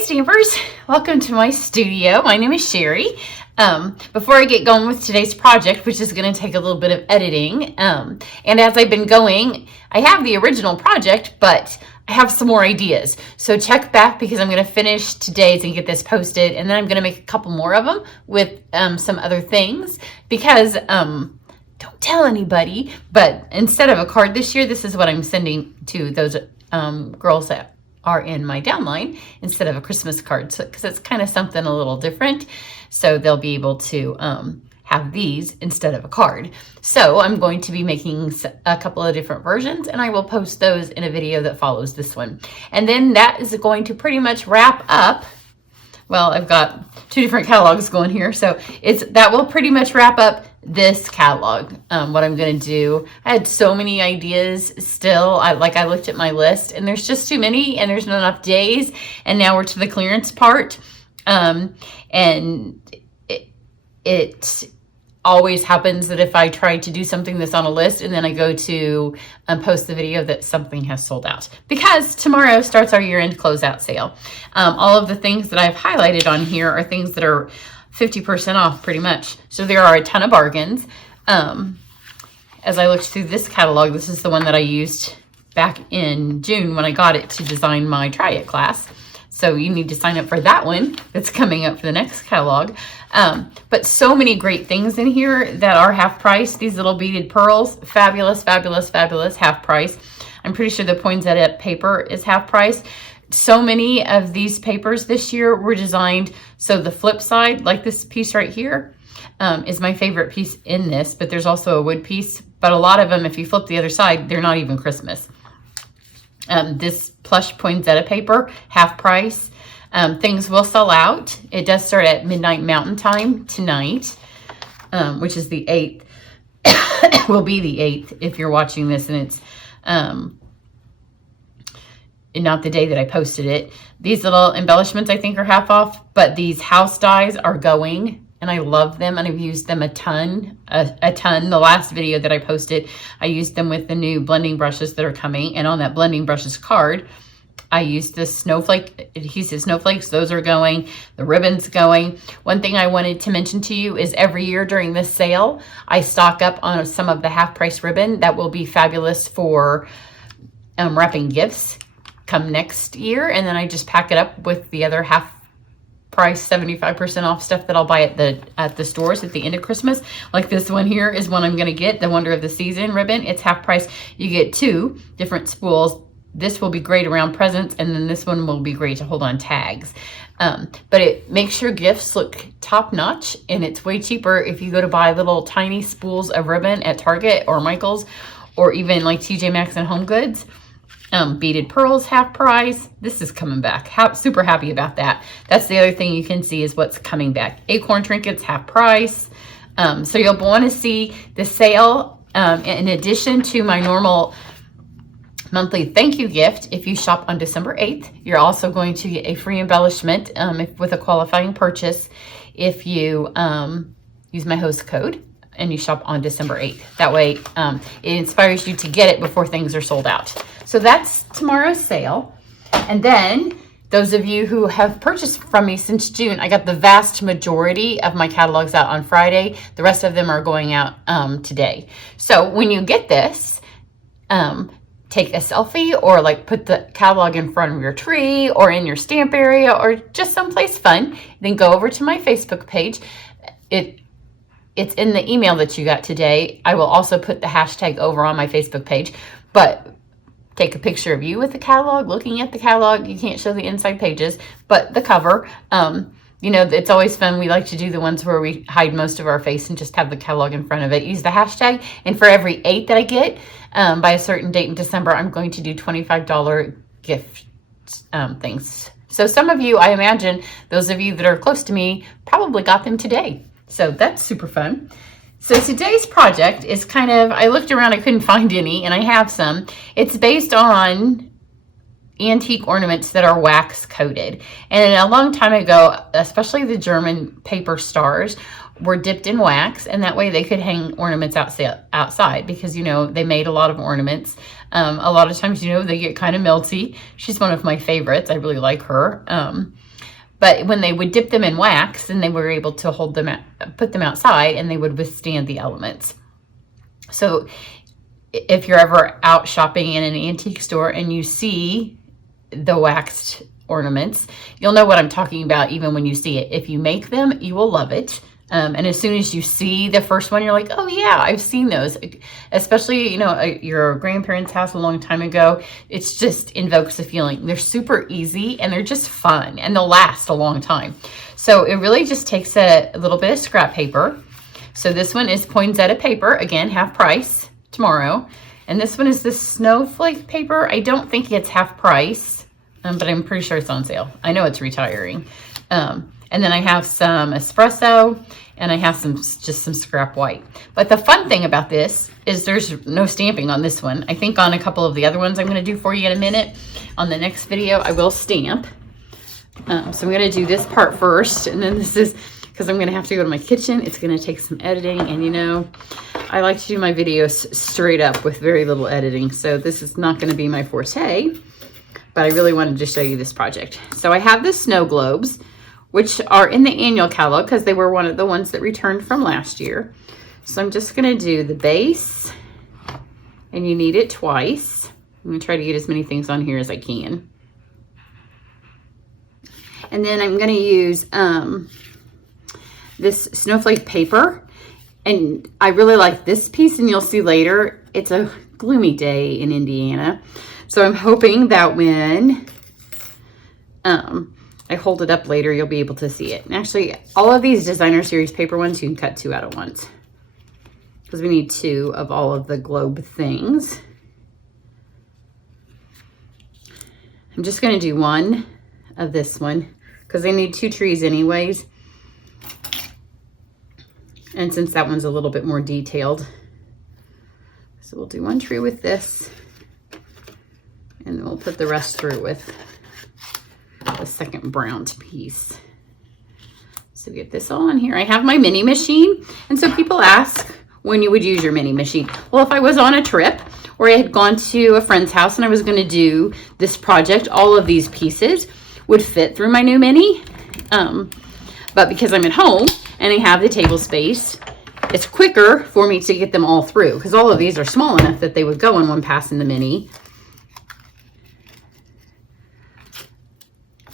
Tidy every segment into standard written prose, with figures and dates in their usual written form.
Stampers, welcome to my studio. My name is Cheri. Before I get going with today's project, which is going to take a little bit of editing, and as I've been going, I have the original project, but I have some more ideas. So check back because I'm going to finish today's and get this posted, and then I'm going to make a couple more of them with some other things because don't tell anybody, but instead of a card this year, this is what I'm sending to those girls that are in my downline instead of a Christmas card, so because it's kind of something a little different, so they'll be able to have these instead of a card. So I'm going to be making a couple of different versions, and I will post those in a video that follows this one. And then that is going to pretty much wrap up. Well, I've got two different catalogs going here, so that will pretty much wrap up this catalog. What I'm going to do, I had so many ideas still. I looked at my list and there's just too many and there's not enough days, and now we're to the clearance part. And it always happens that if I try to do something that's on a list and then I go to post the video, that something has sold out, because tomorrow starts our year-end closeout sale. All of the things that I've highlighted on here are things that are 50% off pretty much. So there are a ton of bargains. As I looked through this catalog, this is the one that I used back in June when I got it to design my Try It class. So you need to sign up for that one. That's coming up for the next catalog. But so many great things in here that are half price. These little beaded pearls, fabulous, fabulous, fabulous, half price. I'm pretty sure the poinsettia paper is half price. So many of these papers this year were designed so the flip side, like this piece right here, is my favorite piece in this, but there's also a wood piece. But a lot of them, if you flip the other side, they're not even Christmas. This plush poinsettia paper, half price. Things will sell out. It does start at midnight Mountain Time tonight, which is the 8th. It will be the 8th if you're watching this, and it's not the day that I posted it. These little embellishments I think are half off, but these house dies are going, and I love them, and I've used them a ton. The last video that I posted, I used them with the new blending brushes that are coming, and on that blending brushes card, I used this snowflake adhesive snowflakes. Those are going. The ribbon's going. One thing I wanted to mention to you is every year during this sale, I stock up on some of the half price ribbon that will be fabulous for wrapping gifts come next year, and then I just pack it up with the other half price 75% off stuff that I'll buy at the stores at the end of Christmas. Like this one here is one I'm going to get, the Wonder of the Season ribbon. It's half price. You get two different spools. This will be great around presents, and then this one will be great to hold on tags. But it makes your gifts look top notch, and it's way cheaper if you go to buy little tiny spools of ribbon at Target or Michael's, or even like TJ Maxx and Home Goods. Beaded pearls, half price. This is coming back. Super happy about that. That's the other thing you can see is what's coming back. Acorn trinkets, half price. So you'll want to see the sale in addition to my normal monthly thank you gift. If you shop on December 8th, you're also going to get a free embellishment with a qualifying purchase if you use my host code and you shop on December 8th. That way it inspires you to get it before things are sold out. So that's tomorrow's sale. And then those of you who have purchased from me since June, I got the vast majority of my catalogs out on Friday. The rest of them are going out today. So when you get this, take a selfie or like put the catalog in front of your tree or in your stamp area or just someplace fun. Then go over to my Facebook page. It's in the email that you got today. I will also put the hashtag over on my Facebook page, but take a picture of you with the catalog, looking at the catalog. You can't show the inside pages, but the cover. You know, it's always fun. We like to do the ones where we hide most of our face and just have the catalog in front of it. Use the hashtag. And for every 8 that I get by a certain date in December, I'm going to do $25 gift things. So some of you, I imagine, those of you that are close to me probably got them today. So that's super fun. So today's project is kind of, I looked around, I couldn't find any, and I have some. It's based on antique ornaments that are wax coated. And a long time ago, especially the German paper stars were dipped in wax, and that way they could hang ornaments outside because, you know, they made a lot of ornaments. A lot of times, you know, they get kind of melty. She's one of my favorites. I really like her. But when they would dip them in wax, then they were able to hold them, put them outside, and they would withstand the elements. So if you're ever out shopping in an antique store and you see the waxed ornaments, you'll know what I'm talking about even when you see it. If you make them, you will love it. And as soon as you see the first one, you're like, oh yeah, I've seen those. Especially, you know, your grandparents' house a long time ago. It's just invokes a feeling. They're super easy and they're just fun and they'll last a long time. So it really just takes a little bit of scrap paper. So this one is poinsettia paper, again, half price tomorrow. And this one is the snowflake paper. I don't think it's half price, but I'm pretty sure it's on sale. I know it's retiring. And then I have some espresso and I have just some scrap white. But the fun thing about this is there's no stamping on this one. I think on a couple of the other ones I'm going to do for you in a minute. On the next video, I will stamp. So I'm going to do this part first. And then this is, because I'm going to have to go to my kitchen. It's going to take some editing. And you know, I like to do my videos straight up with very little editing. So this is not going to be my forte. But I really wanted to show you this project. So I have the snow globes, which are in the annual catalog because they were one of the ones that returned from last year. So I'm just gonna do the base, and you need it twice. I'm gonna try to get as many things on here as I can. And then I'm gonna use this snowflake paper, and I really like this piece, and you'll see later, it's a gloomy day in Indiana. So I'm hoping that when I hold it up later, you'll be able to see it. And actually, all of these designer series paper ones, you can cut 2 out at once because we need 2 of all of the globe things. I'm just going to do 1 of this one because I need 2 trees anyways. And since that one's a little bit more detailed, so we'll do 1 tree with this, and then we'll put the rest through with the second browned piece. So get this all on here. I have my mini machine. And so people ask when you would use your mini machine. Well, if I was on a trip or I had gone to a friend's house and I was going to do this project, all of these pieces would fit through my new mini. But because I'm at home and I have the table space, it's quicker for me to get them all through because all of these are small enough that they would go in one pass in the mini.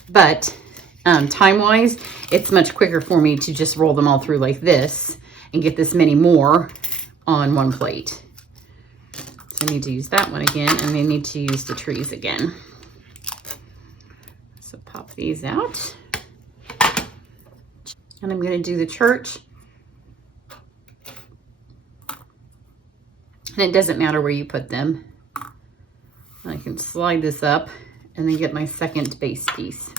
But time-wise, it's much quicker for me to just roll them all through like this and get this many more on one plate. So I need to use that one again, and I need to use the trees again. So pop these out. And I'm going to do the church. And it doesn't matter where you put them. I can slide this up and then get my second base piece.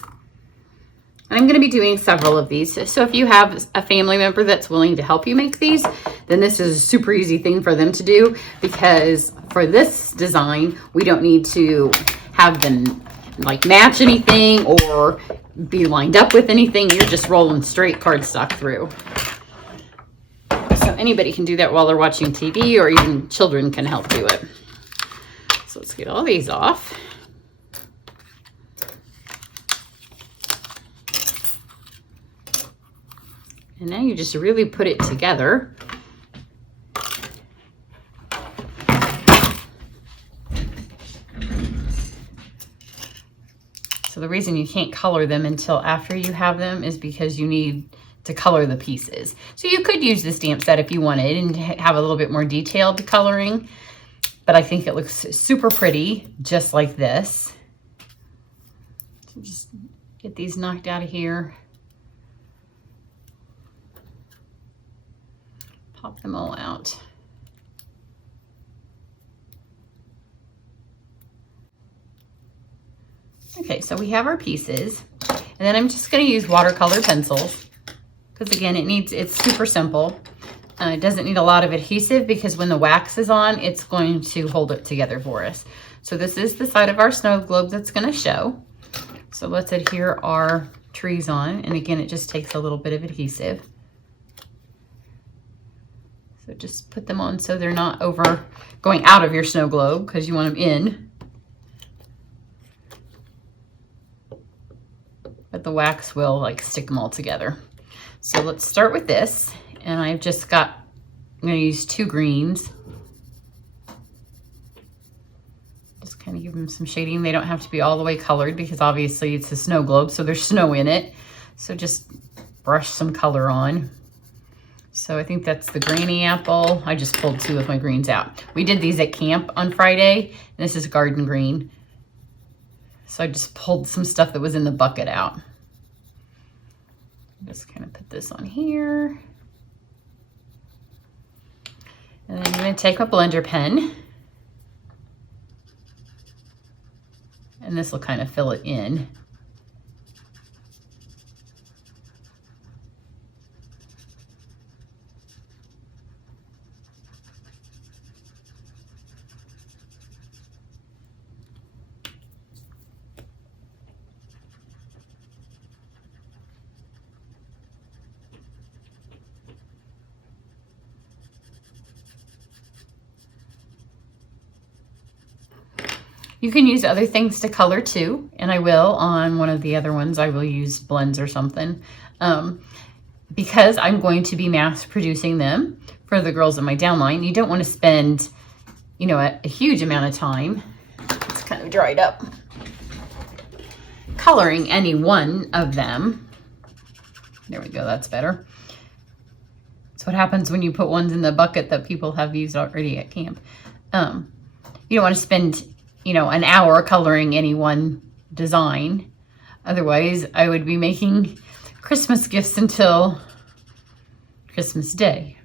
And I'm going to be doing several of these. So if you have a family member that's willing to help you make these, then this is a super easy thing for them to do, because for this design, we don't need to have them like match anything or be lined up with anything. You're just rolling straight cardstock through. So anybody can do that while they're watching TV, or even children can help do it. So let's get all these off. And now you just really put it together. So the reason you can't color them until after you have them is because you need to color the pieces. So you could use the stamp set if you wanted and have a little bit more detailed coloring, but I think it looks super pretty just like this. So just get these knocked out of here. Pop them all out. Okay, so we have our pieces, and then I'm just going to use watercolor pencils because again, it's super simple. It doesn't need a lot of adhesive because when the wax is on, it's going to hold it together for us. So this is the side of our snow globe that's going to show. So let's adhere our trees on, and again, it just takes a little bit of adhesive. So just put them on so they're not over going out of your snow globe because you want them in. but the wax will like stick them all together. So let's start with this. And I've just got, I'm going to use 2 greens. Just kind of give them some shading. They don't have to be all the way colored because obviously it's a snow globe, so there's snow in it. So just brush some color on. So I think that's the granny apple. I just pulled 2 of my greens out. We did these at camp on Friday, and this is garden green. So I just pulled some stuff that was in the bucket out. Just kind of put this on here. And then I'm going to take my blender pen. And this will kind of fill it in. You can use other things to color too, and I will on one of the other ones. I will use blends or something because I'm going to be mass producing them for the girls in my downline. You don't want to spend, you know, a huge amount of time. It's kind of dried up. Coloring any one of them. There we go, that's better. That's what happens when you put ones in the bucket that people have used already at camp. You don't want to spend, you know, an hour coloring any one design. Otherwise, I would be making Christmas gifts until Christmas Day.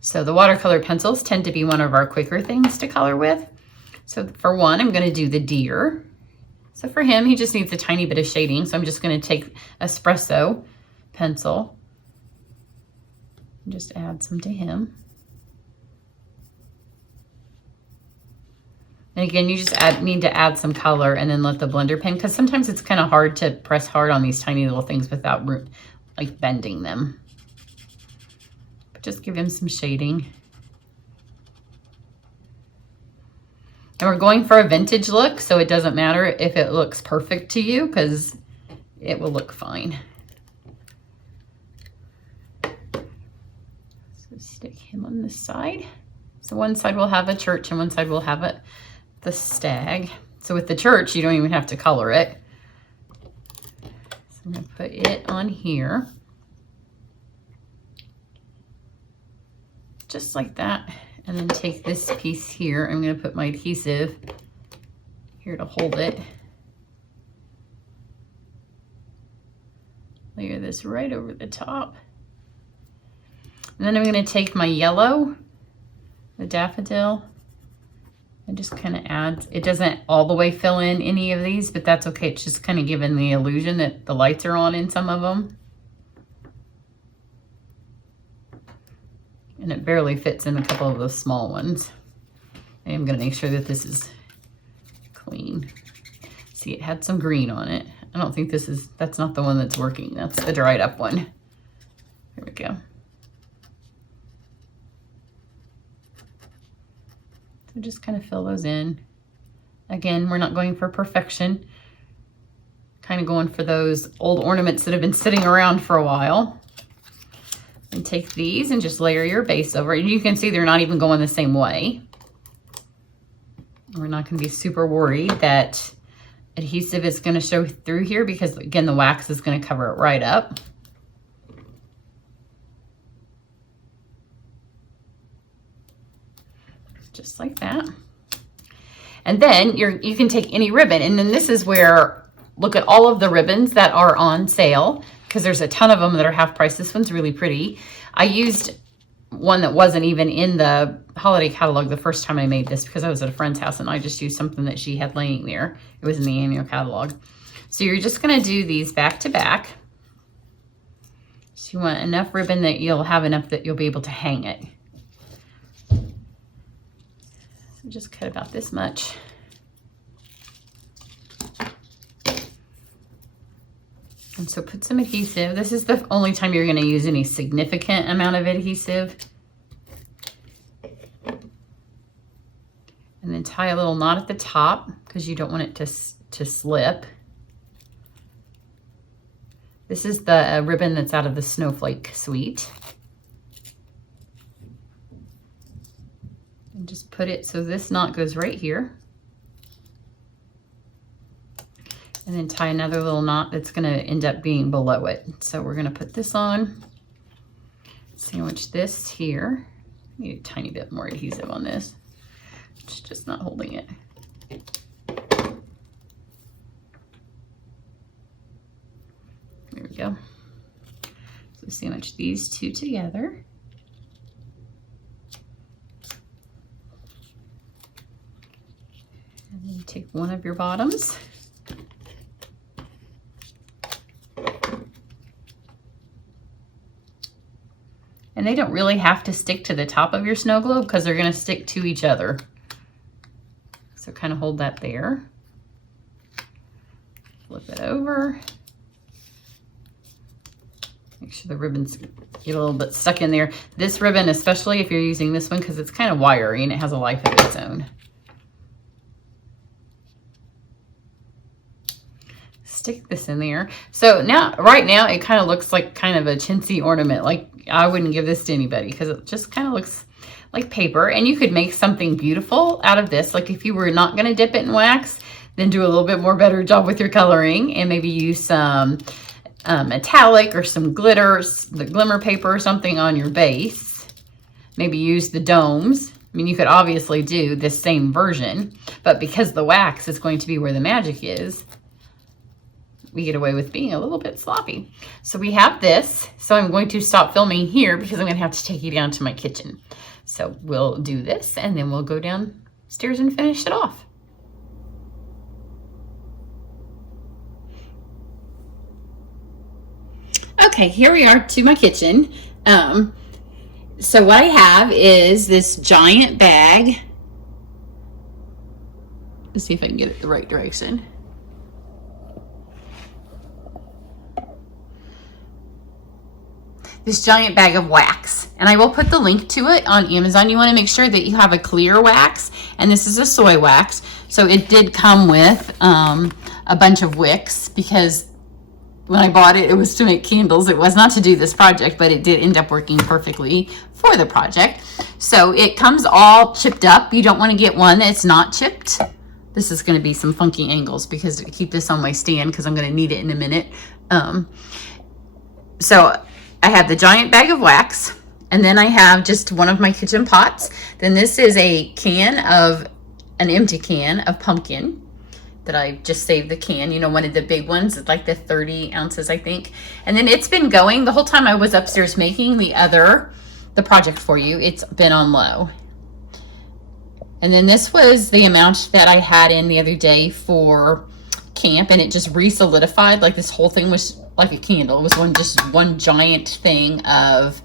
So the watercolor pencils tend to be one of our quicker things to color with. So for one, I'm going to do the deer. So for him, he just needs a tiny bit of shading. So I'm just going to take espresso pencil and just add some to him. And again, you just need to add some color and then let the blender pen, because sometimes it's kind of hard to press hard on these tiny little things without like bending them. But just give him some shading. And we're going for a vintage look, so it doesn't matter if it looks perfect to you because it will look fine. So stick him on this side. So one side will have a church and one side will have the stag. So with the church, you don't even have to color it. So I'm going to put it on here. Just like that. And then take this piece here. I'm going to put my adhesive here to hold it. Layer this right over the top. And then I'm going to take my yellow, the daffodil, and just kind of add. It doesn't all the way fill in any of these, but that's okay. It's just kind of giving the illusion that the lights are on in some of them. And it barely fits in a couple of those small ones. I am going to make sure that this is clean. See, it had some green on it. I don't think that's not the one that's working. That's the dried up one. Here we go. So just kind of fill those in. Again, we're not going for perfection. Kind of going for those old ornaments that have been sitting around for a while. And take these and just layer your base over it. And you can see they're not even going the same way. We're not going to be super worried that adhesive is going to show through here because, again, the wax is going to cover it right up. Just like that. And then you can take any ribbon. And then this is where, look at all of the ribbons that are on sale, because there's a ton of them that are half price. This one's really pretty. I used one that wasn't even in the holiday catalog the first time I made this because I was at a friend's house and I just used something that she had laying there. It was in the annual catalog. So you're just going to do these back to back. So you want enough ribbon that you'll have enough that you'll be able to hang it. So just cut about this much. And so put some adhesive. This is the only time you're going to use any significant amount of adhesive. And then tie a little knot at the top because you don't want it to slip. This is the ribbon that's out of the Snowflake suite. And just put it so this knot goes right here. And then tie another little knot that's going to end up being below it. So we're going to put this on, sandwich this here. Need a tiny bit more adhesive on this. It's just not holding it. There we go. So sandwich these two together. And then take one of your bottoms. And they don't really have to stick to the top of your snow globe because they're going to stick to each other. So kind of hold that there. Flip it over. Make sure the ribbons get a little bit stuck in there. This ribbon, especially if you're using this one, because it's kind of wiry and it has a life of its own. Stick this in there. So now, right now, it kind of looks like kind of a chintzy ornament. Like, I wouldn't give this to anybody because it just kind of looks like paper. And you could make something beautiful out of this. Like, if you were not going to dip it in wax, then do a little bit more better job with your coloring and maybe use some metallic or some glitter, the glimmer paper or something on your base. Maybe use the domes. I mean, you could obviously do this same version, but because the wax is going to be where the magic is, we get away with being a little bit sloppy. So we have this. So I'm going to stop filming here because I'm going to have to take you down to my kitchen. So we'll do this and then we'll go downstairs and finish it off. Okay, here we are to my kitchen. So what I have is this giant bag. Let's see if I can get it the right direction. This giant bag of wax, and I will put the link to it on Amazon. You want to make sure that you have a clear wax, and this is a soy wax. So it did come with a bunch of wicks because when I bought it, it was to make candles. It was not to do this project, but it did end up working perfectly for the project. So it comes all chipped up. You don't want to get one that's not chipped. This is going to be some funky angles because to keep this on my stand because I'm going to need it in a minute. So I have the giant bag of wax, and then I have just one of my kitchen pots. Then this is an empty can of pumpkin that I just saved the can, you know, one of the big ones. It's like the 30 ounces, I think. And then it's been going the whole time I was upstairs making the project for you. It's been on low. And then this was the amount that I had in the other day for camp, and it just re-solidified. Like, this whole thing was like a candle. It was just one giant thing of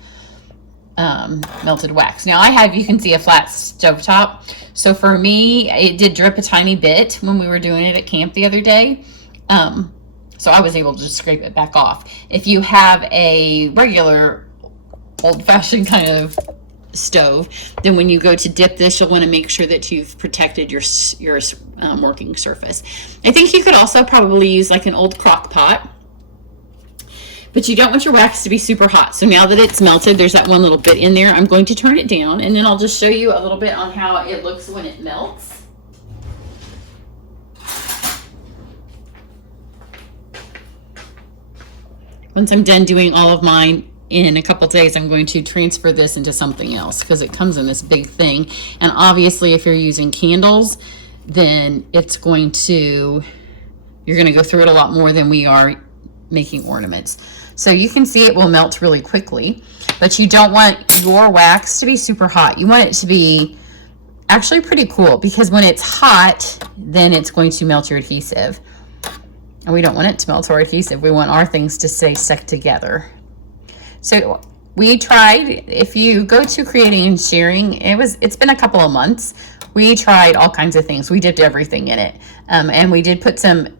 melted wax. Now I have, you can see, a flat stovetop. So for me, it did drip a tiny bit when we were doing it at camp the other day. So I was able to just scrape it back off. If you have a regular old-fashioned kind of stove, then when you go to dip this, you'll want to make sure that you've protected your working surface. I think you could also probably use like an old crock pot, but you don't want your wax to be super hot. So now that it's melted, there's that one little bit in there. I'm going to turn it down, and then I'll just show you a little bit on how it looks when it melts. Once I'm done doing all of mine, in a couple days, I'm going to transfer this into something else because it comes in this big thing. And obviously, if you're using candles, then it's going to, you're going to go through it a lot more than we are making ornaments. So you can see it will melt really quickly, but you don't want your wax to be super hot. You want it to be actually pretty cool, because when it's hot, then it's going to melt your adhesive. And we don't want it to melt our adhesive. We want our things to stay stuck together. So we tried, if you go to creating and sharing, it's been a couple of months. We tried all kinds of things. We dipped everything in it. And we did put some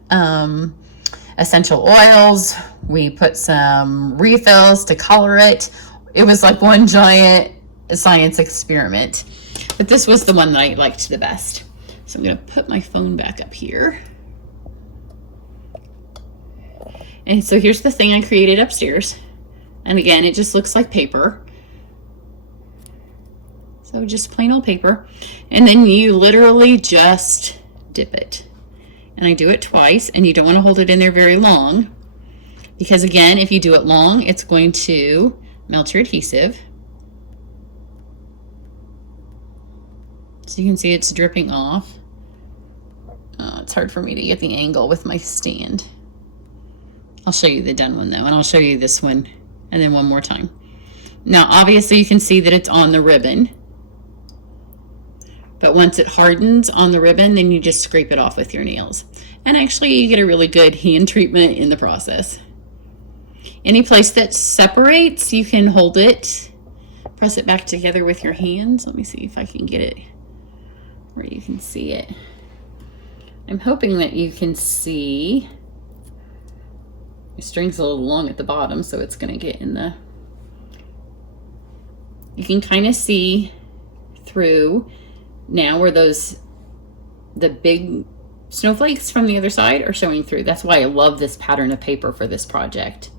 essential oils. We put some refills to color it. It was like one giant science experiment. But this was the one that I liked the best. So I'm going to put my phone back up here. And so here's the thing I created upstairs. And again, it just looks like paper. So just plain old paper. And then you literally just dip it. And I do it twice, and you don't want to hold it in there very long, because again, if you do it long, it's going to melt your adhesive. So you can see it's dripping off. It's hard for me to get the angle with my stand. I'll show you the done one though, and I'll show you this one, and then one more time. Now, obviously you can see that it's on the ribbon, but once it hardens on the ribbon, then you just scrape it off with your nails. And actually you get a really good hand treatment in the process. Any place that separates, you can hold it, press it back together with your hands. Let me see if I can get it where you can see it. I'm hoping that you can see. The string's a little long at the bottom, so it's gonna get in the, you can kind of see through now where the big snowflakes from the other side are showing through. That's why I love this pattern of paper for this project.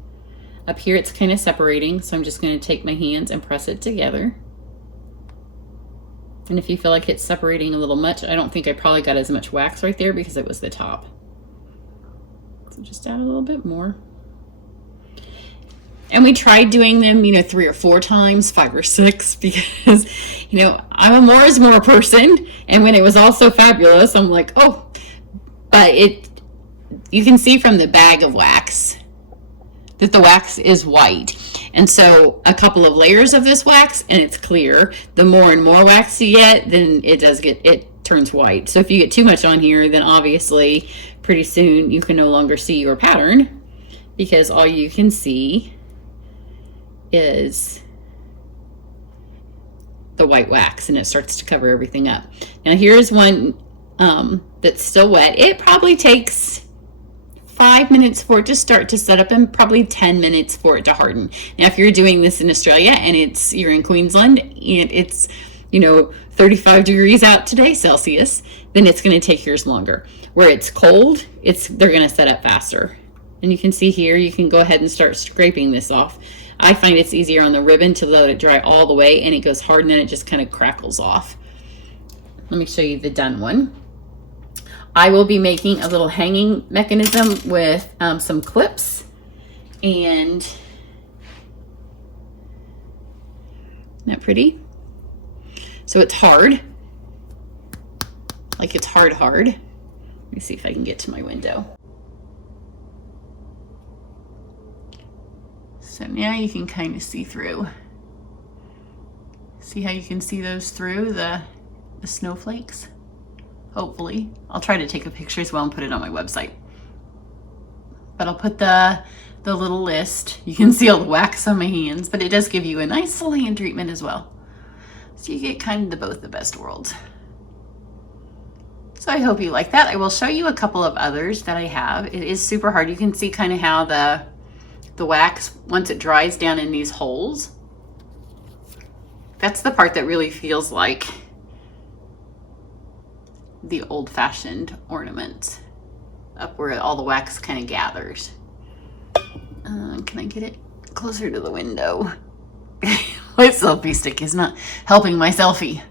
Up here it's kind of separating, so I'm just going to take my hands and press it together. And if you feel like it's separating a little much, I don't think I probably got as much wax right there because it was the top. So just add a little bit more. And we tried doing them, 3 or 4 times, 5 or 6, because, I'm a more is more person. And when it was all so fabulous, I'm like, oh, but you can see from the bag of wax that the wax is white. And so a couple of layers of this wax and it's clear. The more and more wax you get, then it turns white. So if you get too much on here, then obviously pretty soon you can no longer see your pattern, because all you can see is the white wax, and it starts to cover everything up. Now here's one that's still wet. It probably takes 5 minutes for it to start to set up, and probably 10 minutes for it to harden. Now if you're doing this in Australia and you're in Queensland and it's 35 degrees out today Celsius, then it's going to take yours longer. Where it's cold, they're going to set up faster. And you can see here, you can go ahead and start scraping this off. I find it's easier on the ribbon to let it dry all the way, and it goes hard and then it just kind of crackles off. Let me show you the done one. I will be making a little hanging mechanism with some clips, and isn't that pretty? So it's hard, like it's hard. Let me see if I can get to my window. So now you can kind of see through. See how you can see those through the snowflakes? Hopefully. I'll try to take a picture as well and put it on my website. But I'll put the little list. You can see all the wax on my hands, but it does give you a nice little hand treatment as well. So you get kind of both the best worlds. So I hope you like that. I will show you a couple of others that I have. It is super hard. You can see kind of how the wax, once it dries down in these holes, that's the part that really feels like the old-fashioned ornament, up where all the wax kind of gathers. Can I get it closer to the window? My selfie stick is not helping my selfie.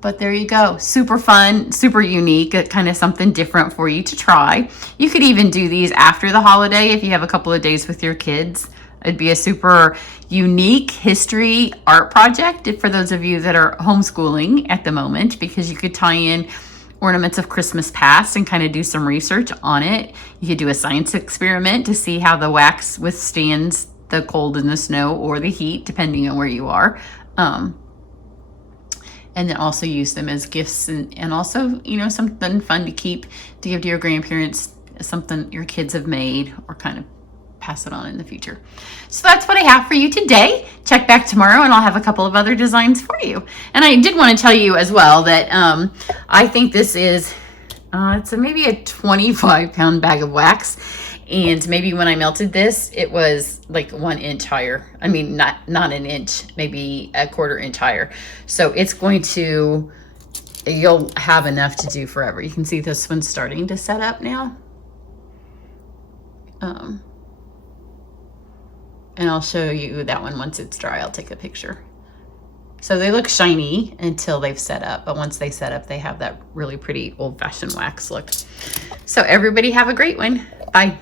But there you go. Super fun, super unique, kind of something different for you to try. You could even do these after the holiday if you have a couple of days with your kids. It'd be a super unique history art project for those of you that are homeschooling at the moment, because you could tie in ornaments of Christmas past and kind of do some research on it. You could do a science experiment to see how the wax withstands the cold and the snow or the heat, depending on where you are. And then also use them as gifts, and also, something fun to keep, to give to your grandparents, something your kids have made, or kind of pass it on in the future. So that's what I have for you today. Check back tomorrow and I'll have a couple of other designs for you. And I did want to tell you as well that I think this is, it's maybe a 25-pound bag of wax. And maybe when I melted this, it was like 1 inch higher. I mean, not an inch, maybe a 1/4 inch higher. So it's going to, you'll have enough to do forever. You can see this one's starting to set up now. And I'll show you that one once it's dry. I'll take a picture. So they look shiny until they've set up, but once they set up, they have that really pretty old-fashioned wax look. So everybody have a great one. Bye.